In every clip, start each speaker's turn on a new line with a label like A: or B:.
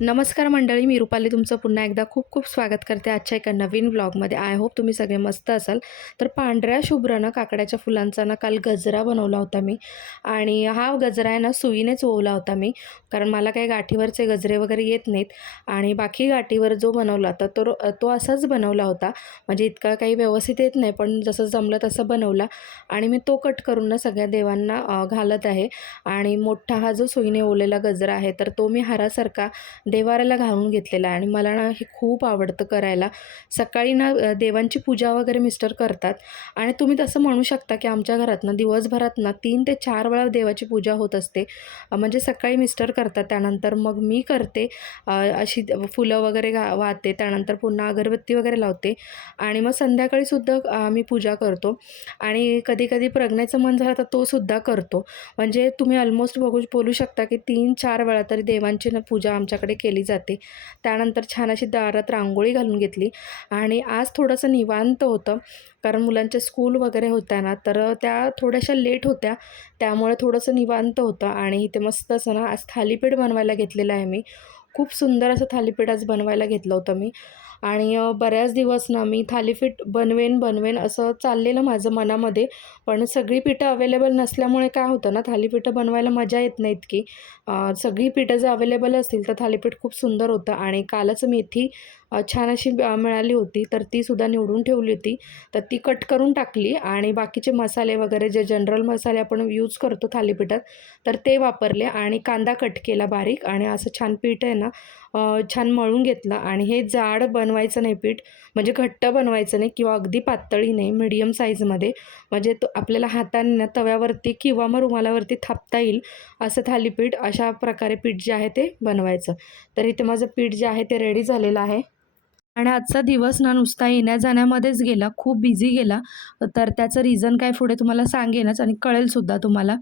A: नमस्कार मंडळी मी रुपाली तुमचं पुन्हा एकदा खूप खूप स्वागत करते आजच्या एका नवीन ब्लॉगमध्ये आय होप तुम्ही सगळे मस्त असाल. तर पांढऱ्या शुभ्रानं काकड्याच्या फुलांचा ना काल गजरा बनवला होता मी. आणि हा गजरा आहे ना सुईनेच ओवला होता मी. कारण मला काही गाठीवरचे गजरे वगैरे येत नाहीत. आणि बाकी गाठीवर जो बनवला होता तो तो असाच बनवला होता. म्हणजे इतका काही व्यवस्थित येत नाही पण जसं जमलं तसं बनवला. आणि मी तो कट करून ना सगळ्या देवांना घालत आहे. आणि मोठा हा जो सुईने ओवलेला गजरा आहे तर तो मी हारासारखा देवाऱ्याला घालून घेतलेला आहे. आणि मला ना हे खूप आवडतं करायला. सकाळी ना देवांची पूजा वगैरे मिस्टर करतात. आणि तुम्ही तसं म्हणू शकता की आमच्या घरात ना दिवसभरात ना तीन ते चार वेळा देवाची पूजा होत असते. म्हणजे सकाळी मिस्टर करतात त्यानंतर मग मी करते. अशी फुलं वगैरे गा वाहते. त्यानंतर पुन्हा अगरबत्ती वगैरे लावते. आणि मग संध्याकाळीसुद्धा आम्ही पूजा करतो. आणि कधीकधी प्रज्ञेचं मन झालं तर तोसुद्धा करतो. म्हणजे तुम्ही ऑलमोस्ट बघू बोलू शकता की तीन चार वेळा तरी देवांची ना पूजा आमच्याकडे केली जाते. त्यानंतर छान अशी दारात रांगोळी घालून घेतली. आणि आज थोडंसं निवांत होतं. कारण मुलांच्या स्कूल वगैरे होत्या ना तर त्या थोड्याशा लेट होत्या. त्यामुळे थोडंसं निवांत होतं. आणि इथे मस्त असं ना आज थालीपीठ बनवायला घेतलेलं आहे मी. खूप सुंदर असं थालीपीठ आज बनवायला घेतलं होतं मी. आणि बऱ्याच दिवस ना मी थालीपीठ बनवेन बनवेन असं चाललेलं माझं मनामध्ये. पण सगळी पिठं अवेलेबल नसल्यामुळे काय होतं ना थालीपीठं बनवायला मजा येत नाहीत की सगळी पिठं जर अवेलेबल असतील तर थालीपीठ खूप सुंदर होतं आणि कालच मेथी छान अशी मिळाली होती. तर तीसुद्धा निवडून ठेवली होती. तर ती कट करून टाकली आणि बाकीचे मसाले वगैरे जे जनरल मसाले आपण यूज करतो थालीपीठात तर ते वापरले आणि कांदा कट केला बारीक आणि असं छान पीठ आहे ना छान मळून घेतलं आणि हे जाड बनवायचं नाही पीठ म्हणजे घट्ट बनवायचं नाही किंवा अगदी पातळी नाही मिडियम साईजमध्ये म्हणजे तो आपल्याला हातांना तव्यावरती किंवा मग रुमालावरती थापता येईल असं थालीपीठ अशा प्रकारे पीठ जे आहे ते बनवायचं. तर इथे माझं पीठ जे आहे ते रेडी झालेलं आहे. आणि आजचा दिवस ना नुसता येण्या जाण्यामध्येच गेला खूप बिझी गेला. तर त्याचं रिझन काय पुढे तुम्हाला सांगेनच आणि कळेलसुद्धा तुम्हाला.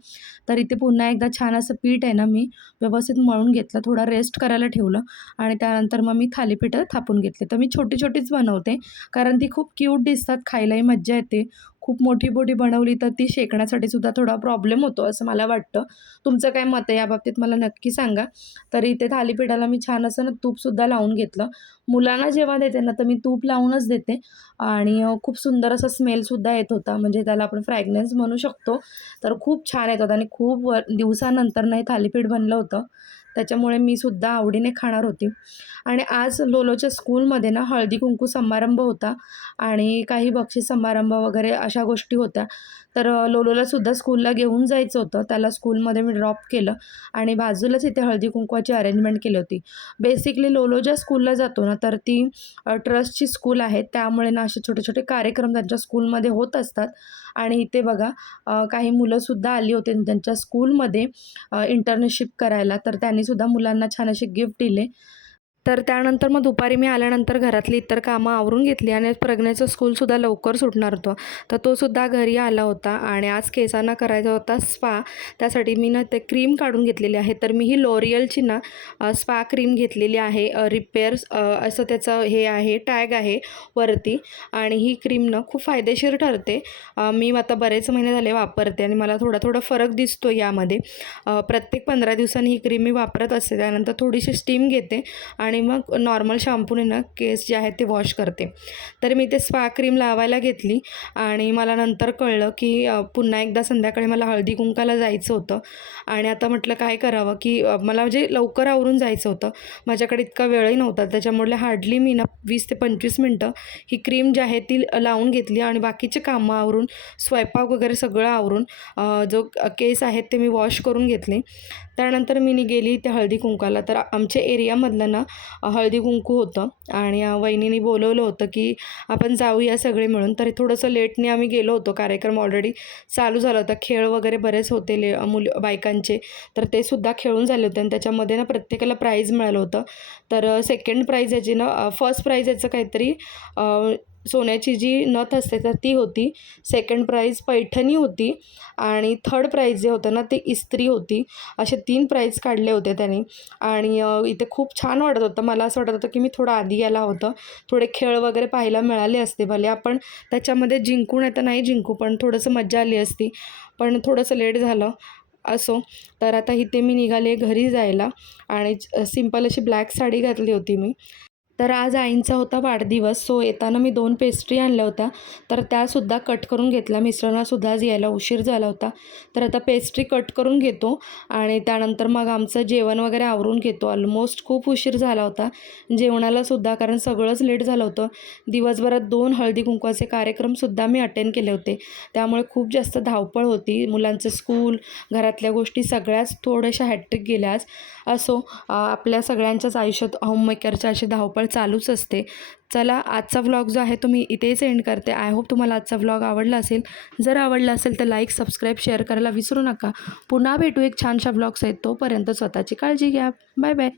A: तर इथे पुन्हा एकदा छान असं पीठ आहे ना मी व्यवस्थित मळून घेतलं थोडा रेस्ट करायला ठेवलं आणि त्यानंतर मग मी थालीपीठं थापून घेतले. तर मी छोटी छोटीच बनवते कारण ती खूप क्यूट दिसतात खायलाही मज्जा येते. खूप मोठी बोटी बनवली तर ती शेकण्यासाठी सुद्धा थोडा प्रॉब्लेम होतो असं मला वाटतं. तुमचं काय मत आहे? याबाबतीत मला नक्की सांगा. तर इथे थालीपीठाला मी छान असं ना तूपसुद्धा लावून घेतलं. मुलांना जेव्हा देते ना तर मी तूप लावूनच देते. आणि खूप सुंदर असा स्मेलसुद्धा येत होता. म्हणजे त्याला आपण फ्रॅग्रन्स म्हणू शकतो. तर खूप छान येत होता आणि खूप वर दिवसानंतर नाही थालीपीठ बनलं होतं. त्याच्यामुळे मी सुद्धा आवडीने खाणार होती. आणि आज लोलोच्या स्कूलमध्ये ना हळदी कुंकू समारंभ होता. आणि काही बक्षीस समारंभ वगैरे अशा गोष्टी होत्या. तर लोलोला सुद्धा स्कूलला घेऊन जायचं होतं. त्याला स्कूलमध्ये मी ड्रॉप केलं आणि बाजूलाच इथे हळदी कुंकवाची अरेंजमेंट केली होती. बेसिकली लोलो ज्या स्कूलला जातो ना तर ती ट्रस्टची स्कूल आहे. त्यामुळे ना असे छोटे छोटे कार्यक्रम त्यांच्या स्कूलमध्ये होत असतात. आणि इथे बघा काही मुलंसुद्धा आली होती त्यांच्या स्कूलमध्ये इंटर्नशिप करायला. तर त्यांनीसुद्धा मुलांना छान असे गिफ्ट दिले. तर त्यानंतर मग दुपारी मी आल्यानंतर घरातली इतर कामं आवरून घेतली आणि प्रज्ञेचं स्कूलसुद्धा लवकर सुटणार होतं. तर तो सुद्धा घरी आला होता आणि आज केसांना करायचा होता स्पा त्यासाठी मी ना ते क्रीम काढून घेतलेली आहे. तर मी ही लॉरियलची ना स्पा क्रीम घेतलेली आहे. रिपेअर्स असं त्याचं हे आहे टॅग आहे वरती. आणि ही क्रीम ना खूप फायदेशीर ठरते. मी आता बरेच महिने झाले वापरते आणि मला थोडा थोडा फरक दिसतो यामध्ये. प्रत्येक पंधरा दिवसांनी ही क्रीम मी वापरत असते. त्यानंतर थोडीशी स्टीम घेते आणि आणि मग नॉर्मल शॅम्पूने ना केस जे आहेत ते वॉश करते. तर मी ते स्पा क्रीम लावायला घेतली आणि मला नंतर कळलं की पुन्हा एकदा संध्याकाळी मला हळदी कुंकाला जायचं होतं. आणि आता म्हटलं काय करावं की मला म्हणजे लवकर आवरून जायचं होतं माझ्याकडे इतका वेळही नव्हता. त्याच्यामुळे हार्डली मी ना वीस ते पंचवीस मिनटं ही क्रीम जी आहे ती लावून घेतली आणि बाकीचे कामं आवरून स्वयंपाक वगैरे सगळं आवरून जो केस आहेत ते मी वॉश करून घेतले. त्यानंतर मी नी गेली त्या हळदी कुंकाला. तर आमच्या एरियामधलं ना हळदी कुंकू होतं. आणि वहिनीने बोलवलं होतं की आपण जाऊया सगळे मिळून. तरी थोडंसं लेटने आम्ही गेलो होतो. कार्यक्रम ऑलरेडी चालू झाला होता. खेळ वगैरे बरेच होते ले मुल बायकांचे. तर ते सुद्धा खेळून झाले होते. आणि त्याच्यामध्ये ना प्रत्येकाला प्राईज मिळालं होतं. तर सेकंड प्राईज याची ना फर्स्ट प्राईज याचं काहीतरी सोन्याची जी नथ असते तर ती होती. सेकंड प्राईज पैठणी होती आणि थर्ड प्राईज जे होतं ना ते इस्त्री होती. असे तीन प्राईज काढले होते त्यांनी. आणि इथे खूप छान वाटत होतं. मला असं वाटत होतं की मी थोडं आधी यायला होतं. थोडे खेळ वगैरे पाहायला मिळाले असते भले. आपण त्याच्यामध्ये जिंकून नाही नाही जिंकू पण थोडंसं मज्जा आली असती. पण थोडंसं लेट झालं असो. तर आता इथे मी निघाले घरी जायला. आणि सिंपल अशी ब्लॅक साडी घातली होती मी. तर आज आईंचा होता वाढदिवस. सो येताना मी दोन पेस्ट्री आणल्या होत्या. तर त्यासुद्धा कट करून घेतल्या. मिस्टरांनासुद्धा आज यायला उशीर झाला होता. तर आता पेस्ट्री कट करून घेतो आणि त्यानंतर मग आमचं जेवण वगैरे आवरून घेतो. ऑलमोस्ट खूप उशीर झाला होता. जेवणालासुद्धा कारण सगळंच लेट झालं होतं. दिवसभरात दोन हळदी कुंकवाचे कार्यक्रमसुद्धा मी अटेंड केले होते. त्यामुळे खूप जास्त धावपळ होती. मुलांचं स्कूल घरातल्या गोष्टी सगळ्याच थोड्याशा हॅट्रिक गेल्यास असो आपल्या सगळ्यांच्याच आयुष्यात होममेकरच्या अशी धावपळ चालूच असते. चला आजचा व्लॉग जो आहे तो मी इथेच एंड करते. आय होप तुम्हाला आजचा व्लॉग आवडला असेल. जर आवडला असेल तर लाईक सबस्क्राईब शेअर करायला विसरू नका. पुन्हा भेटू एक छानशा व्लॉग्स आहेत तोपर्यंत स्वतःची काळजी घ्या. Bye bye